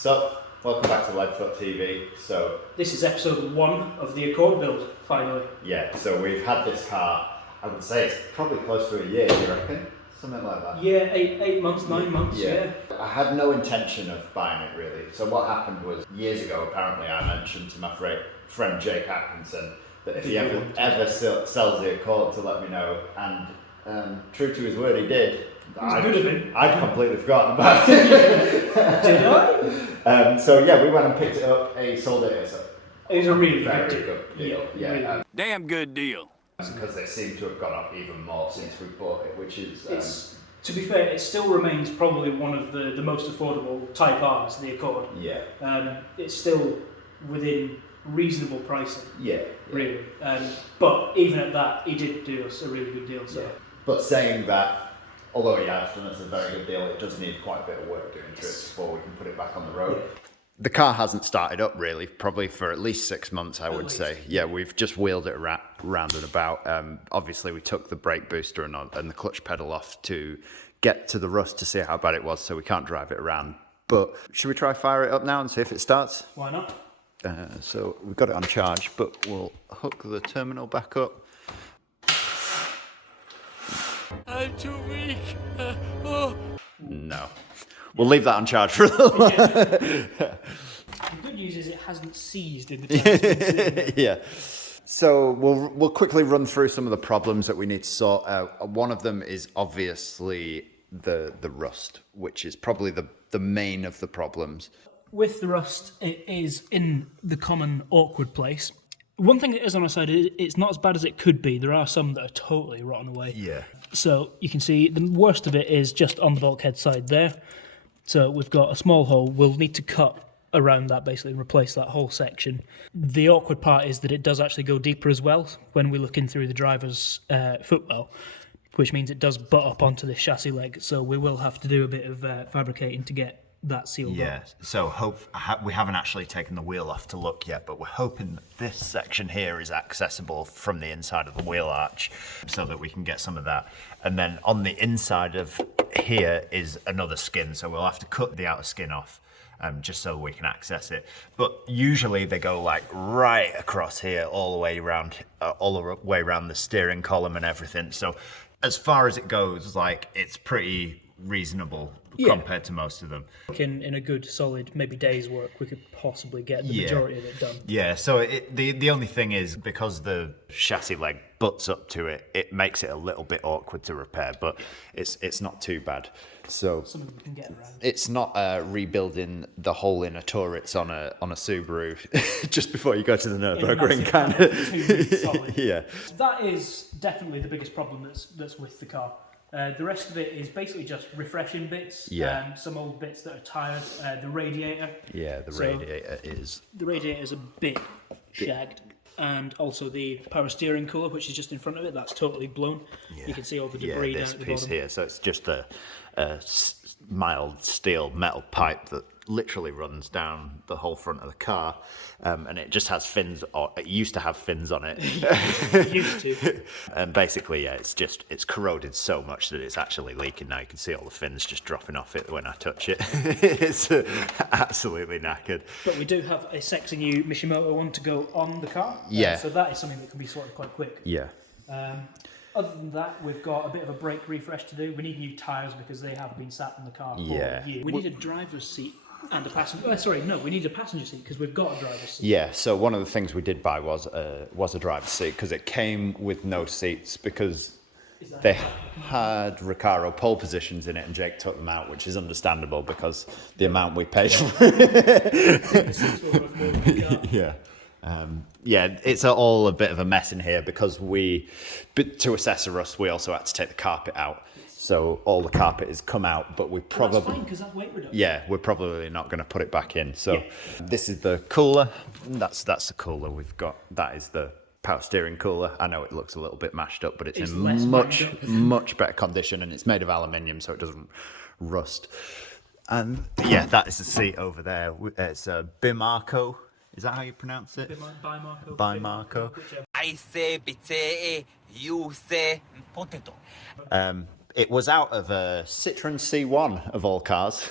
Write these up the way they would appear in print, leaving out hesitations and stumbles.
So, welcome back to LeadFoot TV. So, this is episode 1 of the Accord build, finally. Yeah, so we've had this car, I would say it's probably close to a year, do you reckon? Something like that. Yeah, eight months, 9 months, yeah. I had no intention of buying it really. So what happened was, years ago apparently I mentioned to my friend Jake Atkinson that if he ever sells the Accord to let me know, and true to his word he did. I'd completely forgotten about it. Did I? So yeah, we went and picked it up, he sold it. It was a really very good deal. Yeah. Really. Damn good deal. Because they seem to have gone up even more since we bought it, which is... to be fair, it still remains probably one of the most affordable Type R's, the Accord. Yeah. It's still within reasonable pricing. Yeah. Really. But even at that, he did do us a really good deal. So. Yeah. But saying that, although he has done us a very good deal, it does need quite a bit of work doing to it before we can put it back on the road. Yeah. The car hasn't started up really, probably for at least 6 months, I would say. Yeah, we've just wheeled it round and about. Obviously, we took the brake booster and the clutch pedal off to get to the rust to see how bad it was, so we can't drive it around. But should we try fire it up now and see if it starts? Why not? So we've got it on charge, but we'll hook the terminal back up. I'm too weak. No. We'll leave that on charge for a little while. The good news is it hasn't seized in the time. Yeah. So we'll quickly run through some of the problems that we need to sort out. One of them is obviously the rust, which is probably the main of the problems. With the rust, it is in the common awkward place. One thing that is on our side is it's not as bad as it could be. There are some that are totally rotten away. Yeah. So you can see the worst of it is just on the bulkhead side there. So we've got a small hole. We'll need to cut around that basically and replace that whole section. The awkward part is that it does actually go deeper as well when we look in through the driver's footwell, which means it does butt up onto the chassis leg. So we will have to do a bit of fabricating to get that sealed up. So we haven't actually taken the wheel off to look yet, but we're hoping that this section here is accessible from the inside of the wheel arch so that we can get some of that. And then on the inside of here is another skin, so we'll have to cut the outer skin off just so we can access it. But usually they go like right across here, all the way around the steering column and everything. So as far as it goes, like it's pretty reasonable compared to most of them. In a good solid maybe day's work we could possibly get the majority of it done. Yeah, so the only thing is because the chassis leg butts up to it, it makes it a little bit awkward to repair, but it's not too bad. So some of them can get around. It's not rebuilding the hole in a turret on a Subaru just before you go to the Nürburgring kind of. Yeah. That is definitely the biggest problem that's with the car. The rest of it is basically just refreshing bits. Yeah. Some old bits that are tired. The radiator. Yeah, the radiator is. The radiator is a bit shagged, and also the power steering cooler, which is just in front of it, that's totally blown. Yeah. You can see all the debris down at the bottom. This piece here, so it's just a mild steel metal pipe that literally runs down the whole front of the car, and it just has fins, or it used to have fins on it. It used to. And basically, it's corroded so much that it's actually leaking now. You can see all the fins just dropping off it when I touch it. It's absolutely knackered. But we do have a sexy new Mishimoto one to go on the car. Yeah. So that is something that can be sorted quite quick. Yeah. Other than that, we've got a bit of a brake refresh to do. We need new tyres because they have been sat in the car for a year. We need a driver's seat and a passenger. We need a passenger seat because we've got a driver's seat. Yeah. So one of the things we did buy was a driver's seat because it came with no seats because they had Recaro pole positions in it and Jake took them out, which is understandable because the amount we paid for it. Yeah. It's all a bit of a mess in here because to assess the rust, we also had to take the carpet out. So all the carpet has come out, but we probably... That's fine, because that's weight reduction. Yeah, we're probably not going to put it back in. So This is the cooler. That's the cooler we've got. That is the power steering cooler. I know it looks a little bit mashed up, but it's in much better condition, and it's made of aluminium, so it doesn't rust. And that is the seat over there. It's a Bimarco. Is that how you pronounce it? Bimarco. I say potato, you say potato. It was out of a Citroen C1 of all cars.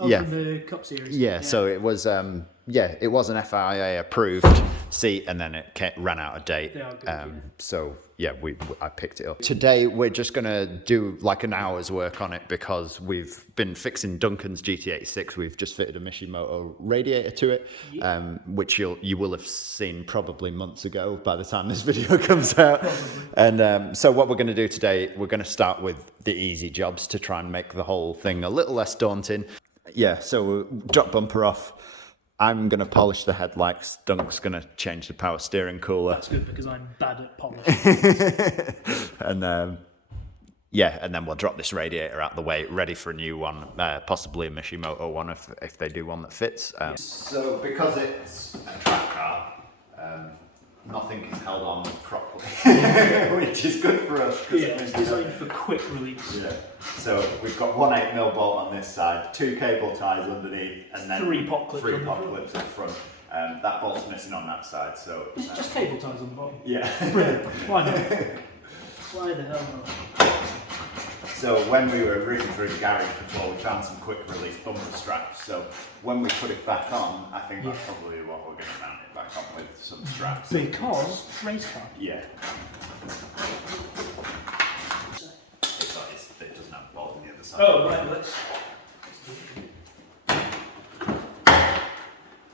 Oh, yeah. from the Cup Series. Yeah, so it was it was an FIA approved seat, and then it ran out of date. They are good, So yeah, I picked it up. Today we're just gonna do like an hour's work on it because we've been fixing Duncan's GT86. We've just fitted a Mishimoto radiator to it, which you will have seen probably months ago by the time this video comes out. And so what we're gonna do today, we're gonna start with the easy jobs to try and make the whole thing a little less daunting. Yeah, so we'll drop bumper off. I'm going to polish the headlights. Dunk's going to change the power steering cooler. That's good because I'm bad at polish. And then we'll drop this radiator out the way, ready for a new one, possibly a Mishimoto one if they do one that fits. So because it's a track car, nothing is held on properly, which is good for us. Yeah, it's designed for quick release. Yeah. So we've got 1/8mm bolt on this side, 2 cable ties underneath, and then 3 pop clips at the front. That bolt's missing on that side, so Is it just cable ties on the bottom? yeah. Brilliant. Why not? Why the hell not? So when we were rooting through the garage before, we found some quick release bumper straps. So when we put it back on, I think that's probably what we're going to mount it back on with, some straps. Because race car. Yeah. It doesn't have a bolt on the other side. Oh, right, let's.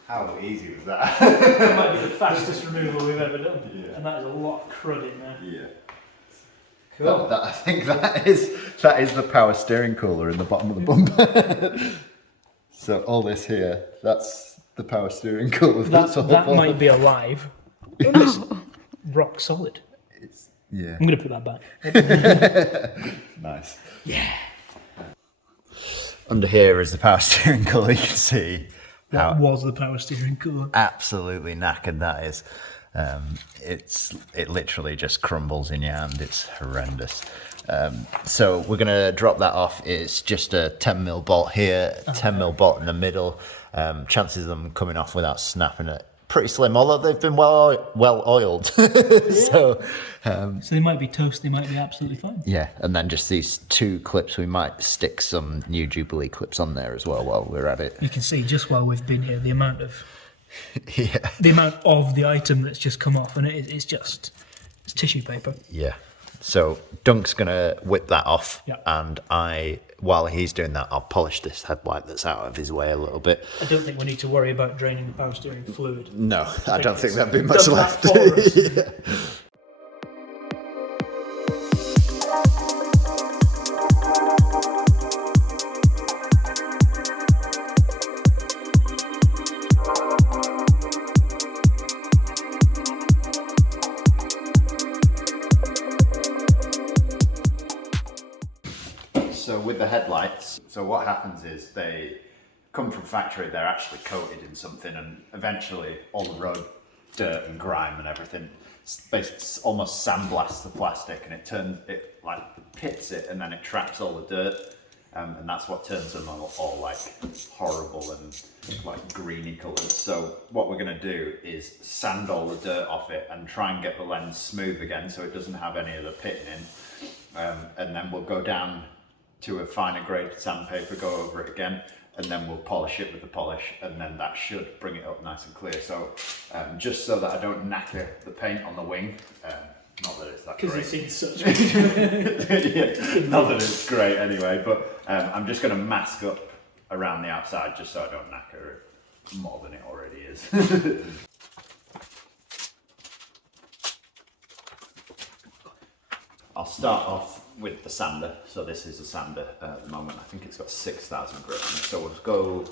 How easy was that? That might be the fastest removal we've ever done. Yeah. And that is a lot of crud in there. Yeah. Cool. I think that is the power steering cooler in the bottom of the bumper. So all this here, that's the power steering cooler. That might be alive. It's rock solid. Yeah. I'm going to put that back. Nice. Yeah. Under here is the power steering cooler. You can see That was the power steering cooler. absolutely knackered that is. It literally just crumbles in your hand. It's horrendous. So we're gonna drop that off. It's just a 10mm bolt here, 10mm bolt in the middle. Chances of them coming off without snapping it pretty slim, although they've been well oiled. So they might be toast, they might be absolutely fine. yeah, and then just these 2 clips. We might stick some new Jubilee clips on there as well while we're at it. You can see just while we've been here the amount of Yeah. the item that's just come off, and it's tissue paper. Yeah. So Dunk's gonna whip that off, Yeah. and while he's doing that, I'll polish this headlight that's out of his way a little bit. I don't think we need to worry about draining the power steering fluid. No, I don't think there'd be It's much done left. that for us. Yeah. So with the headlights, so what happens is they come from factory, they're actually coated in something, and eventually all the road dirt and grime and everything basically almost sandblasts the plastic, and it like pits it, and then it traps all the dirt, and that's what turns them all like horrible and like greeny colours. So what we're going to do is sand all the dirt off it and try and get the lens smooth again so it doesn't have any of the pitting in, and then we'll go down to a finer grade sandpaper, go over it again, and then we'll polish it with the polish, and then that should bring it up nice and clear. So just so that I don't knacker the paint on the wing, not that it's that great. Because it's in such Yeah, not that it's great anyway, but I'm just going to mask up around the outside just so I don't knacker it more than it already is. I'll start off with the sander. So this is a sander at the moment. I think it's got 6,000 grit on it. So we'll go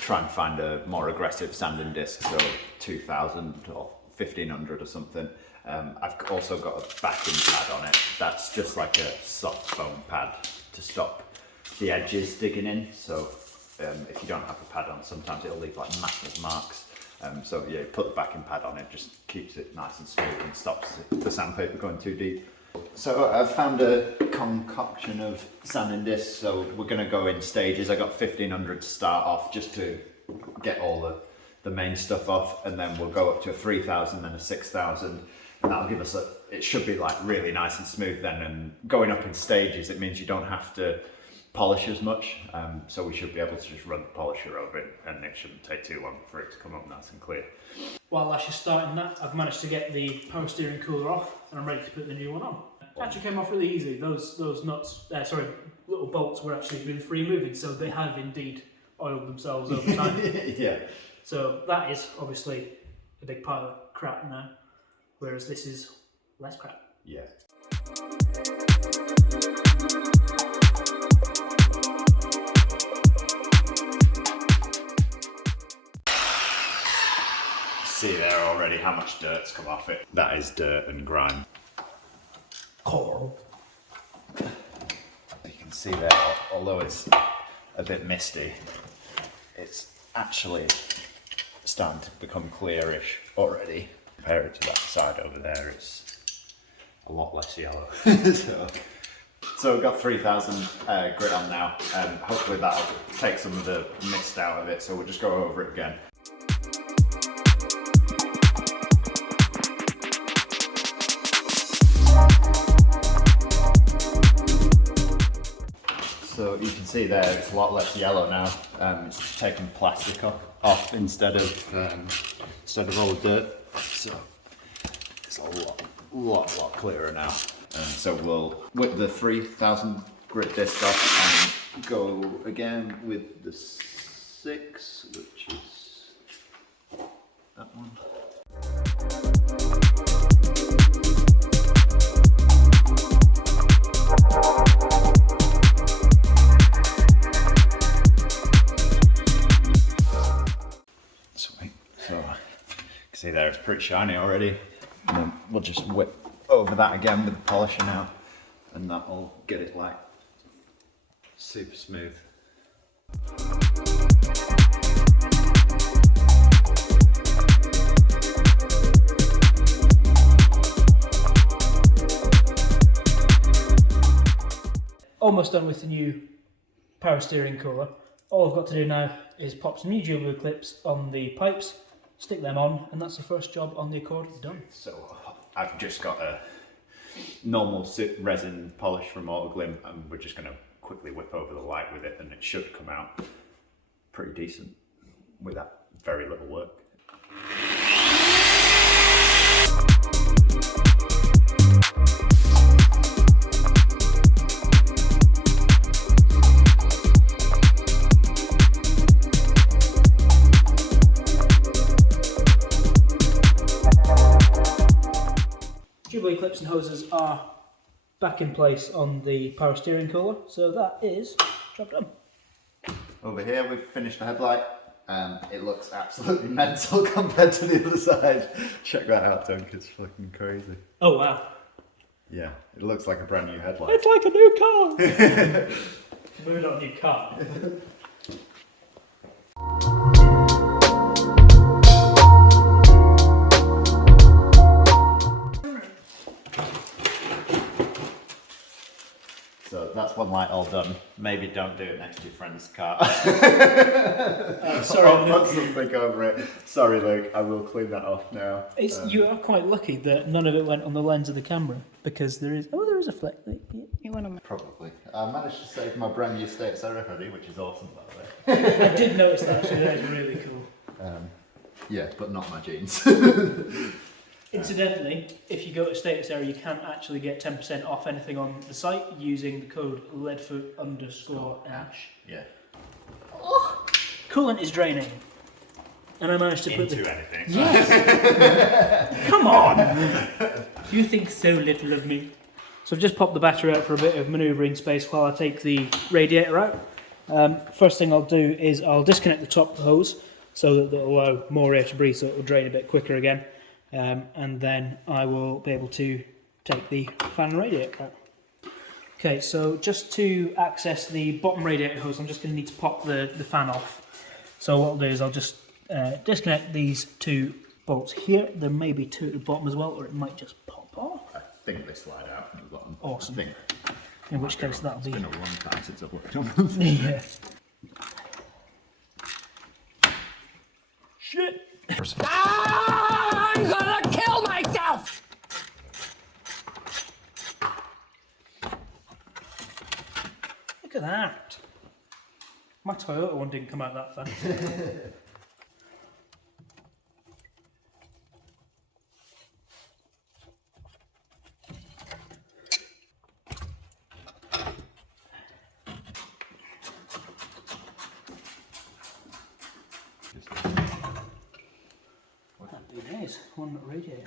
try and find a more aggressive sanding disc, so 2,000 or 1,500 or something. I've also got a backing pad on it. That's just like a soft foam pad to stop the edges digging in. So if you don't have a pad on, sometimes it'll leave like massive marks. So yeah, put the backing pad on it, just keeps it nice and smooth and stops the sandpaper going too deep. So I've found a concoction of sanding discs, so we're going to go in stages. I got 1,500 to start off just to get all the main stuff off, and then we'll go up to a 3,000 and a 6,000, and that'll give us it should be like really nice and smooth then. And going up in stages, it means you don't have to polish as much, so we should be able to just run the polisher over it and it shouldn't take too long for it to come up nice and clear. While Ash is starting that, I've managed to get the power steering cooler off and I'm ready to put the new one on. It actually came off really easy. Those little bolts were actually really free moving, so they have indeed oiled themselves over time. Yeah. So that is obviously a big pile of crap now, whereas this is less crap. Yeah. See there already how much dirt's come off it. That is dirt and grime. Coral. You can see there, although it's a bit misty, it's actually starting to become clearish already. Compared to that side over there, it's a lot less yellow. So we've got 3000 grit on now. Hopefully that'll take some of the mist out of it, so we'll just go over it again. So you can see there, it's a lot less yellow now. It's taken plastic off instead of all the dirt. So it's a lot clearer now. So we'll whip the 3000 grit disc off and go again with the 6, which is that one. Sweet. So you can see there, it's pretty shiny already. And then we'll just whip over that again with the polisher now, and that'll get it like super smooth. Almost done with the new power steering cooler. All I've got to do now is pop some new Jubilee clips on the pipes, stick them on, and that's the first job on the Accord done. So I've just got a normal resin polish from Autoglim, and we're just going to quickly whip over the light with it, and it should come out pretty decent with that very little work. Jubilee clips and hoses are back in place on the power steering cooler, so that is job done. Over here we've finished the headlight, and it looks absolutely mental compared to the other side. Check that out, Dunc, it's fucking crazy. Oh wow. Yeah, it looks like a brand new headlight. It's like a new car! We're not a new car. So that's one light all done. Maybe don't do it next to your friend's car. Sorry, I'll Luke. put something over it. Sorry, Luke, I will clean that off now. You are quite lucky that none of it went on the lens of the camera, because there is a fleck. It went on. Probably. I managed to save my brand new Status Error hoodie, which is awesome, by the way. I did notice that actually. That is really cool. Yeah, but not my jeans. Incidentally, if you go to Status Error, you can actually get 10% off anything on the site using the code LeadFoot_Ash. Yeah. Coolant is draining, and I managed to put Into anything. Yes. Come on. You think so little of me. So I've just popped the battery out for a bit of manoeuvring space while I take the radiator out. First thing I'll do is I'll disconnect the top hose so that it'll allow more air to breathe, so it will drain a bit quicker again. And then I will be able to take the fan and radiator out. Okay, so just to access the bottom radiator hose, I'm just going to need to pop the fan off. So what I'll do is I'll just disconnect these two bolts here. There may be two at the bottom as well, or it might just pop off. I think they slide out at the bottom. Awesome. I think. In which case that'll be... It's been a long time since I've worked on them. Yeah. Shit! I'm gonna kill myself! Look at that. Toyota one didn't come out that fast. Happy days, one radiator.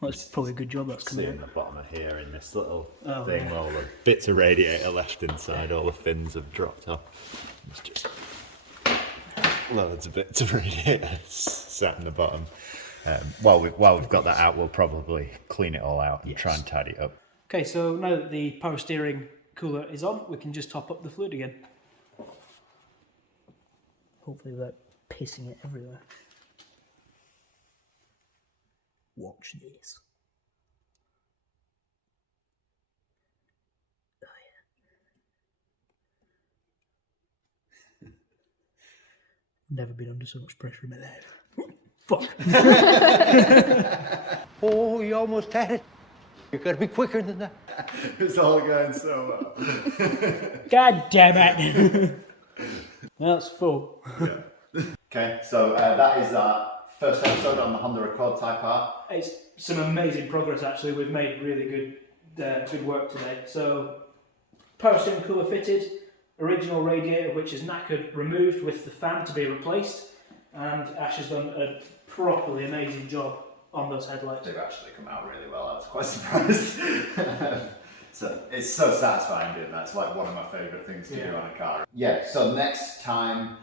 Well, it's probably a good job that's coming See in out. the bottom of here in this little Oh, thing, yeah. all the bits of radiator left inside, all the fins have dropped off. It's just loads of bits of radiator sat in the bottom. While we've got that out, we'll probably clean it all out and try and tidy it up. Okay, so now that the power steering cooler is on, we can just top up the fluid again. Hopefully without pissing it everywhere. Watch this. Oh yeah. Never been under so much pressure in my life. Fuck. Oh, you almost had it. You gotta be quicker than that. It's all going so well. God damn it. That's full. Okay, so that is our first episode on the Honda Accord Type R. It's some amazing progress actually. We've made really good work today. So power steering cooler fitted, original radiator which is knackered removed with the fan to be replaced, and Ash has done a properly amazing job on those headlights. They've actually come out really well. I was quite surprised. So it's so satisfying doing that. It's like one of my favourite things to do on a car. Yeah. So next time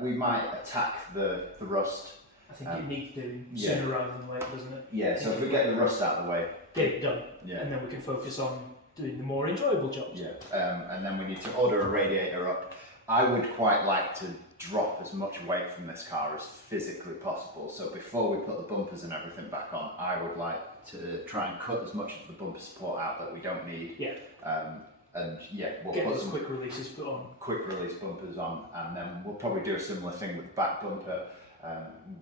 we might attack the rust. I think it needs doing sooner rather than later, doesn't it? Yeah. So if we get the rust out of the way, Get it done, Yeah. and then we can focus on doing the more enjoyable jobs. yeah. And then we need to order a radiator up. I would quite like to drop as much weight from this car as physically possible. So before we put the bumpers and everything back on, I would like to try and cut as much of the bumper support out that we don't need. Yeah. And yeah, we'll Get put those some quick releases put on. quick release bumpers on, and then we'll probably do a similar thing with the back bumper.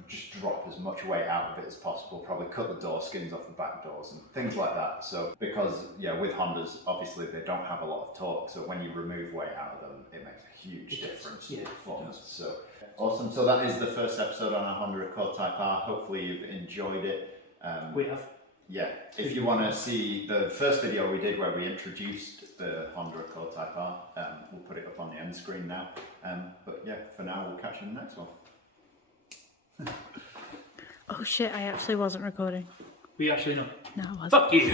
Just drop as much weight out of it as possible, probably cut the door skins off the back doors and things like that. So because with Hondas, obviously they don't have a lot of torque, so when you remove weight out of them, it makes a huge difference in performance. So awesome. So that is the first episode on our Honda Accord Type R. Hopefully you've enjoyed it. We have. Yeah, if you want to see the first video we did where we introduced the Honda Accord Type R, we'll put it up on the end screen now. But yeah, for now we'll catch you in the next one. Oh shit, I actually wasn't recording. We actually know. No, I wasn't. Fuck you!